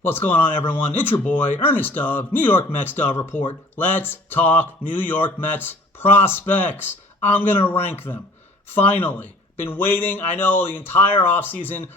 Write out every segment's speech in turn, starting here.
What's going on, everyone? It's your boy, Ernest of New York Mets Dove Report. Let's talk New York Mets prospects. I'm going to rank them. Finally. Been waiting, I know, the entire offseason.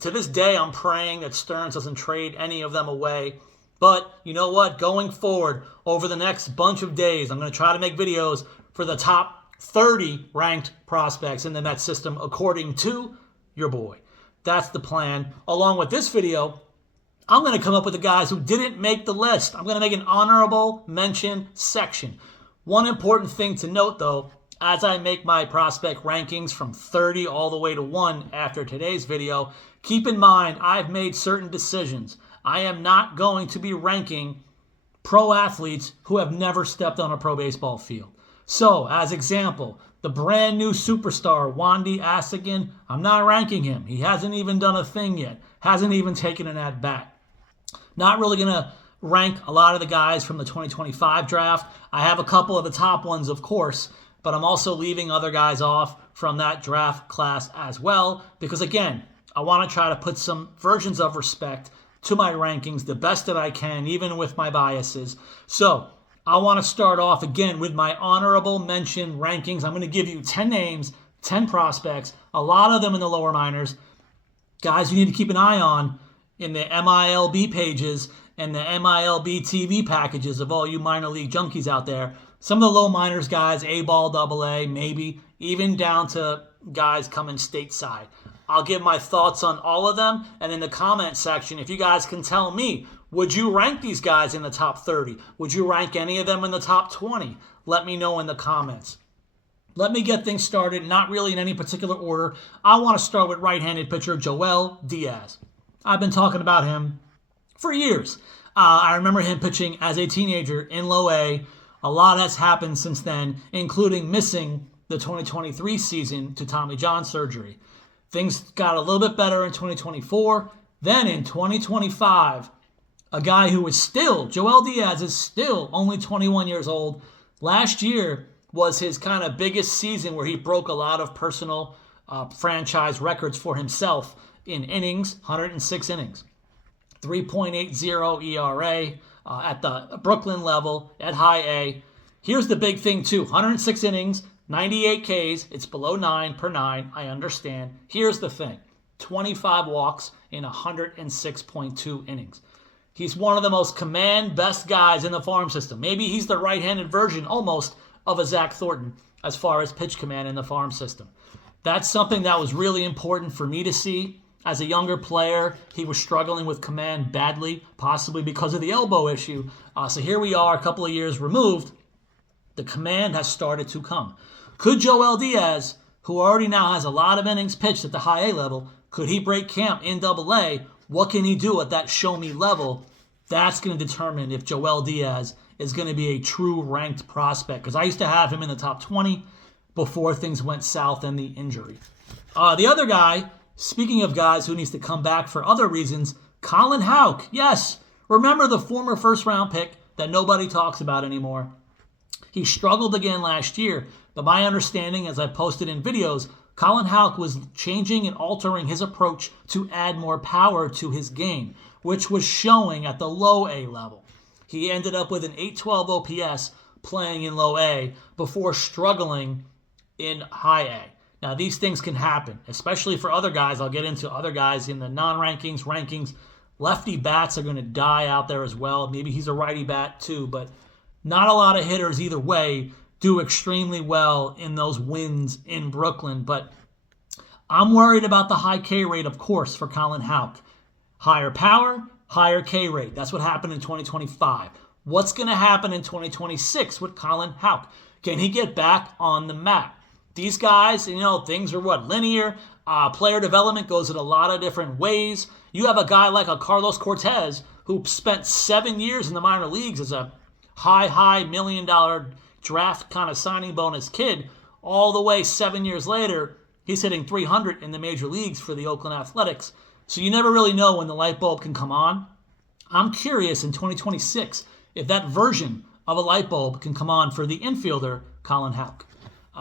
To this day, I'm praying that Stearns doesn't trade any of them away. But you know what? Going forward, over the next bunch of days, I'm going to try to make videos for the top 30 ranked prospects in the Mets system, according to your boy. That's the plan. Along with this video, I'm going to come up with the guys who didn't make the list. I'm going to make an honorable mention section. One important thing to note, though, as I make my prospect rankings from 30 all the way to 1 after today's video, keep in mind I've made certain decisions. I am not going to be ranking pro athletes who have never stepped on a pro baseball field. So, as example, the brand new superstar, Wandy Asigan, I'm not ranking him. He hasn't even done a thing yet. Hasn't even taken an at-bat. Not really going to rank a lot of the guys from the 2025 draft. I have a couple of the top ones, of course, but I'm also leaving other guys off from that draft class as well because, again, I want to try to put some versions of respect to my rankings, the best that I can, even with my biases. So I want to start off, again, with my honorable mention rankings. I'm going to give you 10 names, 10 prospects, a lot of them in the lower minors. Guys you need to keep an eye on in the MILB pages and the MILB TV packages of all you minor league junkies out there. Some of the low minors guys, A-ball, double-A, maybe, even down to guys coming stateside. I'll give my thoughts on all of them, and in the comment section, if you guys can tell me, would you rank these guys in the top 30? Would you rank any of them in the top 20? Let me know in the comments. Let me get things started, not really in any particular order. I want to start with right-handed pitcher Joel Diaz. I've been talking about him for years. I remember him pitching as a teenager in low A. A lot has happened since then, including missing the 2023 season to Tommy John surgery. Things got a little bit better in 2024. Then in 2025, a guy who is still, Joel Diaz is still only 21 years old. Last year was his kind of biggest season where he broke a lot of personal franchise records for himself in innings, 106 innings. 3.80 ERA at the Brooklyn level at high A. Here's the big thing too, 106 innings, 98 Ks, it's below 9 per 9, I understand. Here's the thing, 25 walks in 106.2 innings. He's one of the most command best guys in the farm system. Maybe he's the right-handed version almost of a Zach Thornton as far as pitch command in the farm system. That's something that was really important for me to see. As a younger player, he was struggling with command badly, possibly because of the elbow issue. So here we are, a couple of years removed. The command has started to come. Could Joel Diaz, who already now has a lot of innings pitched at the high A level, could he break camp in double A? What can he do at that show-me level? That's going to determine if Joel Diaz is going to be a true ranked prospect. Because I used to have him in the top 20 before things went south and the injury. The other guy, speaking of guys who needs to come back for other reasons, Colin Houck. Yes, remember the former first-round pick that nobody talks about anymore. He struggled again last year, but my understanding, as I posted in videos, Colin Houck was changing and altering his approach to add more power to his game, which was showing at the low A level. He ended up with an 812 OPS playing in low A before struggling in high A. Now, these things can happen, especially for other guys. I'll get into other guys in the non-rankings, rankings. Lefty bats are going to die out there as well. Maybe he's a righty bat too, but not a lot of hitters either way do extremely well in those wins in Brooklyn. But I'm worried about the high K rate, of course, for Colin Houck. Higher power, higher K rate. That's what happened in 2025. What's going to happen in 2026 with Colin Houck? Can he get back on the map? These guys, things are linear. Player development goes in a lot of different ways. You have a guy like a Carlos Cortez who spent 7 years in the minor leagues as a high $1 million draft kind of signing bonus kid. All the way 7 years later, he's hitting 300 in the major leagues for the Oakland Athletics. So you never really know when the light bulb can come on. I'm curious in 2026 if that version of a light bulb can come on for the infielder, Colin Houck.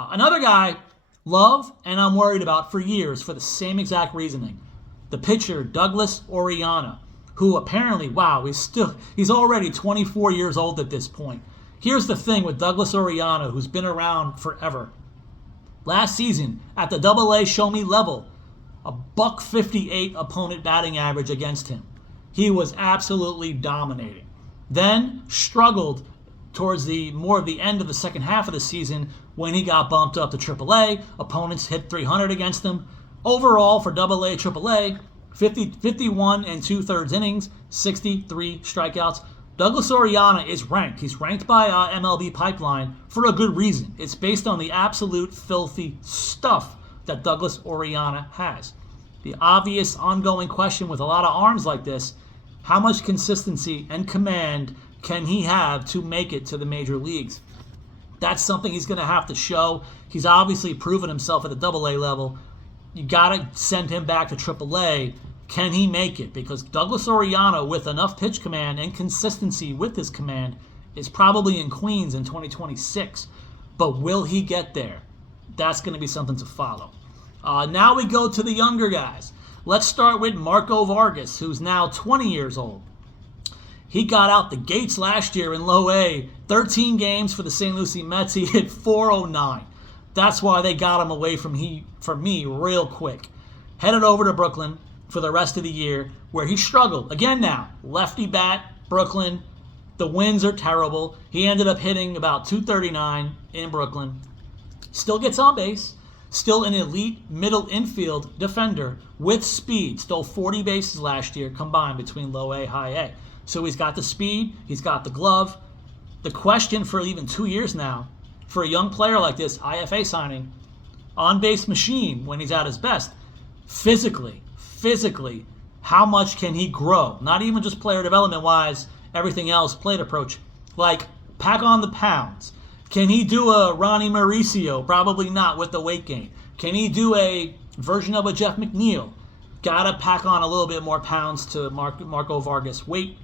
Another guy, love, and I'm worried about for years for the same exact reasoning. The pitcher, Douglas Oriana, who apparently, wow, he's already 24 years old at this point. Here's the thing with Douglas Oriana, who's been around forever. Last season, at the AA show me level, a .158 opponent batting average against him. He was absolutely dominating. Then struggled towards the end of the second half of the season when he got bumped up to AAA. Opponents hit 300 against him. Overall for AA, AAA, 51 and 2/3 innings, 63 strikeouts. Douglas Oriana is ranked. He's ranked by MLB Pipeline for a good reason. It's based on the absolute filthy stuff that Douglas Oriana has. The obvious ongoing question with a lot of arms like this, how much consistency and command can he have to make it to the major leagues? That's something he's going to have to show. He's obviously proven himself at the AA level. You got to send him back to AAA. Can he make it? Because Douglas Oriana, with enough pitch command and consistency with his command, is probably in Queens in 2026. But will he get there? That's going to be something to follow. Now we go to the younger guys. Let's start with Marco Vargas, who's now 20 years old. He got out the gates last year in low A. 13 games for the St. Lucie Mets. He hit .409. That's why they got him away from me real quick. Headed over to Brooklyn for the rest of the year, where he struggled. Again now, lefty bat, Brooklyn. The winds are terrible. He ended up hitting about .239 in Brooklyn. Still gets on base. Still an elite middle infield defender with speed. Stole 40 bases last year combined between low A, high A. So he's got the speed. He's got the glove. The question for even 2 years now, for a young player like this, IFA signing, on-base machine when he's at his best, physically, how much can he grow? Not even just player development-wise, everything else, plate approach. Like, pack on the pounds. Can he do a Ronnie Mauricio? Probably not with the weight gain. Can he do a version of a Jeff McNeil? Gotta pack on a little bit more pounds to Marco Vargas' weight.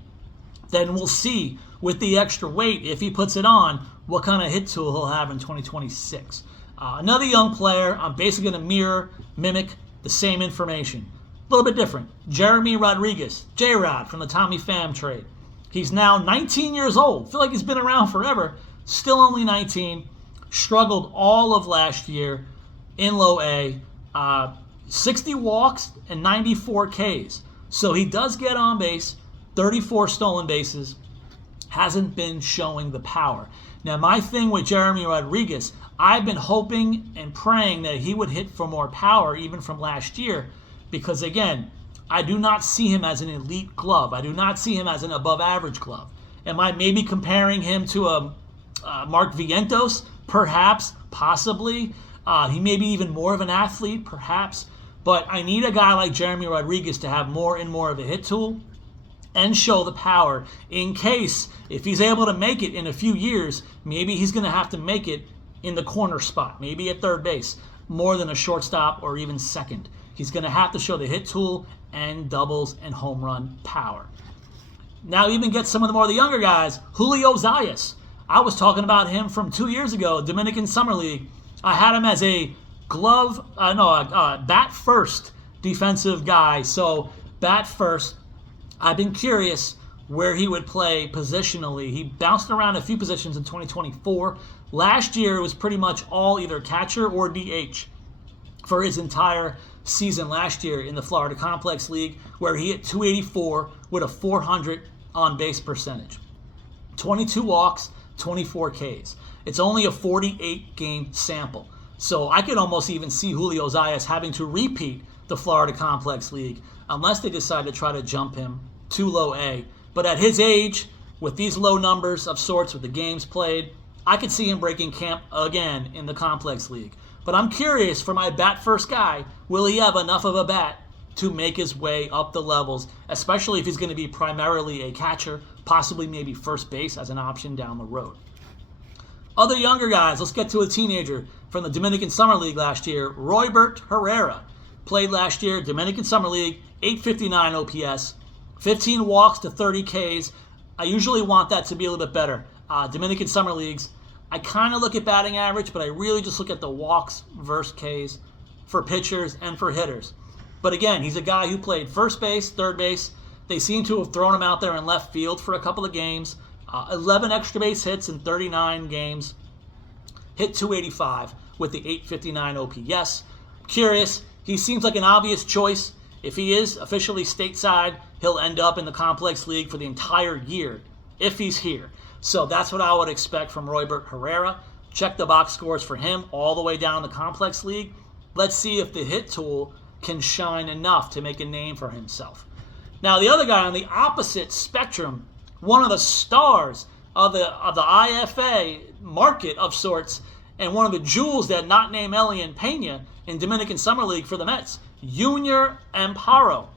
Then we'll see with the extra weight, if he puts it on, what kind of hit tool he'll have in 2026. Another young player, I'm basically going to mimic the same information. A little bit different. Jeremy Rodriguez, J-Rod from the Tommy Pham trade. He's now 19 years old. Feel like he's been around forever. Still only 19. Struggled all of last year in low A. 60 walks and 94 Ks. So he does get on base. 34 stolen bases. Hasn't been showing the power. Now, my thing with Jeremy Rodriguez, I've been hoping and praying that he would hit for more power even from last year because, again, I do not see him as an elite glove. I do not see him as an above-average glove. Am I maybe comparing him to a Mark Vientos? Perhaps, possibly. He may be even more of an athlete, perhaps. But I need a guy like Jeremy Rodriguez to have more and more of a hit tool and show the power in case, if he's able to make it in a few years, maybe he's going to have to make it in the corner spot, maybe at third base, more than a shortstop or even second. He's going to have to show the hit tool and doubles and home run power. Now even get some of the more of the younger guys. Julio Zayas. I was talking about him from 2 years ago, Dominican Summer League. I had him as a bat first defensive guy. So bat first. I've been curious where he would play positionally. He bounced around a few positions in 2024. Last year it was pretty much all either catcher or DH for his entire season last year in the Florida Complex League, where he hit .284 with a .400 on-base percentage. 22 walks, 24 Ks. It's only a 48-game sample. So I could almost even see Julio Zayas having to repeat the Florida Complex League unless they decide to try to jump him to low A. But at his age, with these low numbers of sorts with the games played, I could see him breaking camp again in the Complex League. But I'm curious for my bat first guy, will he have enough of a bat to make his way up the levels, especially if he's going to be primarily a catcher, possibly maybe first base as an option down the road. Other younger guys, let's get to a teenager from the Dominican Summer League last year, Roybert Herrera. Played last year, Dominican Summer League, 859 OPS, 15 walks to 30 Ks. I usually want that to be a little bit better. Dominican Summer Leagues, I kind of look at batting average, but I really just look at the walks versus Ks for pitchers and for hitters. But again, he's a guy who played first base, third base, They seem to have thrown him out there in left field for a couple of games. 11 extra base hits in 39 games. Hit 285 with the 859 OPS. Curious, he seems like an obvious choice. If he is officially stateside, he'll end up in the Complex League for the entire year, if he's here. So that's what I would expect from Roybert Herrera. Check the box scores for him all the way down the Complex League. Let's see if the hit tool can shine enough to make a name for himself. Now, the other guy on the opposite spectrum, one of the stars of the IFA market of sorts, and one of the jewels that not named Elian Pena in Dominican Summer League for the Mets, Junior Amparo.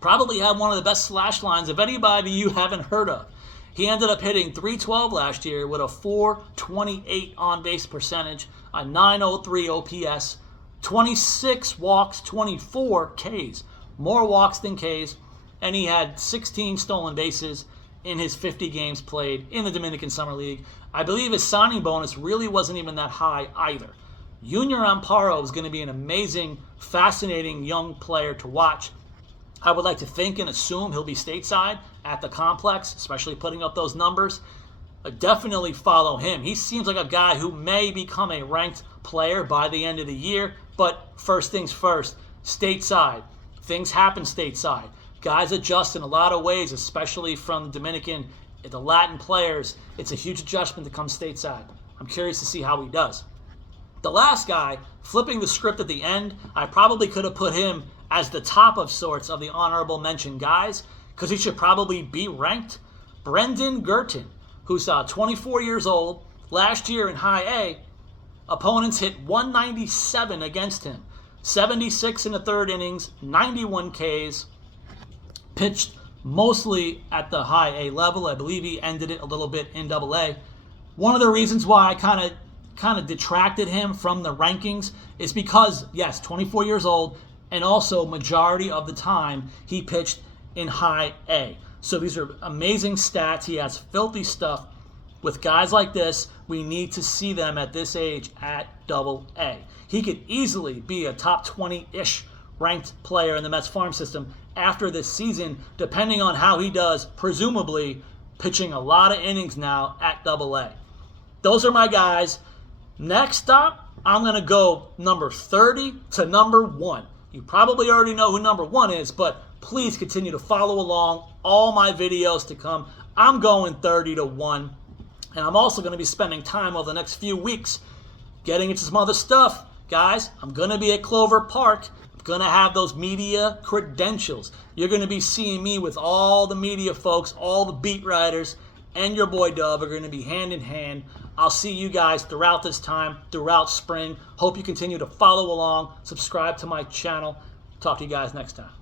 Probably had one of the best slash lines of anybody you haven't heard of. He ended up hitting .312 last year with a .428 on-base percentage, a .903 OPS, 26 walks, 24 Ks. More walks than Ks, and he had 16 stolen bases in his 50 games played in the Dominican Summer League. I believe his signing bonus really wasn't even that high either. Junior Amparo is going to be an amazing, fascinating young player to watch. I would like to think and assume he'll be stateside at the complex, especially putting up those numbers. Definitely follow him. He seems like a guy who may become a ranked player by the end of the year, but first things first, stateside. Things happen stateside. Guys adjust in a lot of ways, especially from the Dominican, the Latin players. It's a huge adjustment to come stateside. I'm curious to see how he does. The last guy, flipping the script at the end, I probably could have put him as the top of sorts of the honorable mention guys, because he should probably be ranked. Brendan Gurton, who's 24 years old, last year in High A, opponents hit 197 against him, 76 in the third innings, 91 Ks, pitched mostly at the High A level. I believe he ended it a little bit in Double A. One of the reasons why I kind of detracted him from the rankings is because, yes, 24 years old, and also majority of the time he pitched in High A. So these are amazing stats. He has filthy stuff. With guys like this, we need to see them at this age at Double A. He could easily be a top 20-ish ranked player in the Mets farm system after this season, depending on how he does, presumably pitching a lot of innings now at Double A. Those are my guys. Next up, I'm going to go number 30 to number 1. You probably already know who number 1 is, but please continue to follow along. All my videos to come. I'm going 30 to 1. And I'm also going to be spending time over the next few weeks getting into some other stuff. Guys, I'm going to be at Clover Park. I'm going to have those media credentials. You're going to be seeing me with all the media folks, all the beat writers, and your boy Dove are going to be hand in hand. I'll see you guys throughout this time, throughout spring. Hope you continue to follow along, subscribe to my channel. Talk to you guys next time.